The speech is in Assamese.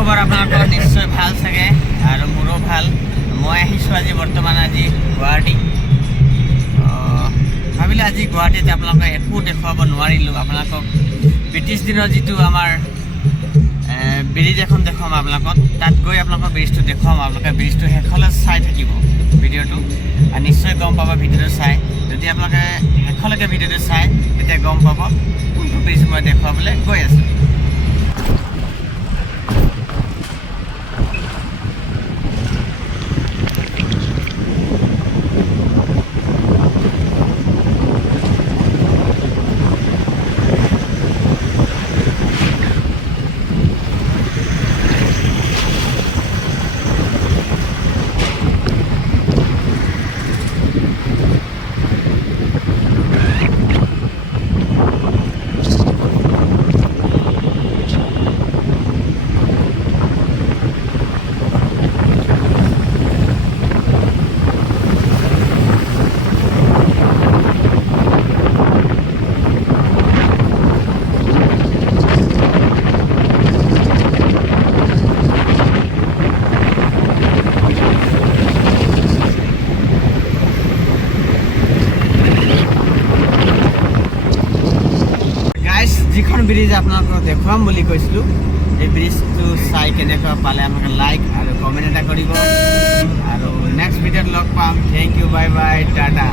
খবৰ আপোনালোকৰ নিশ্চয় ভাল চাগে আৰু মোৰো ভাল। মই আহিছোঁ আজি বৰ্তমান গুৱাহাটী। ভাবিলোঁ আজি গুৱাহাটীতে আপোনালোকক একো দেখুৱাব নোৱাৰিলোঁ। আপোনালোকক ব্ৰিটিছ দিনৰ যিটো আমাৰ ব্ৰিজ এখন দেখুৱাম আপোনালোকক। তাত গৈ আপোনালোকৰ ব্ৰিজটো দেখুৱাম। আপোনালোকে ব্ৰিজটো শেষলৈ চাই থাকিব ভিডিঅ'টো আৰু নিশ্চয় গম পাব ভিডিঅ'টো চাই। যদি আপোনালোকে শেষলৈকে ভিডিঅ'টো চাই তেতিয়া গম পাব কোনটো ব্ৰিজ মই দেখুৱাবলৈ গৈ আছোঁ। যিখন ব্ৰিজ আপোনালোকক দেখুৱাম বুলি কৈছিলোঁ, এই ব্ৰিজটো চাই কেনেকুৱা পালে আপোনালোকে লাইক আৰু কমেণ্ট এটা কৰিব আৰু নেক্সট ভিডিঅ'ত লগ পাম। Thank you, bye bye, Tata.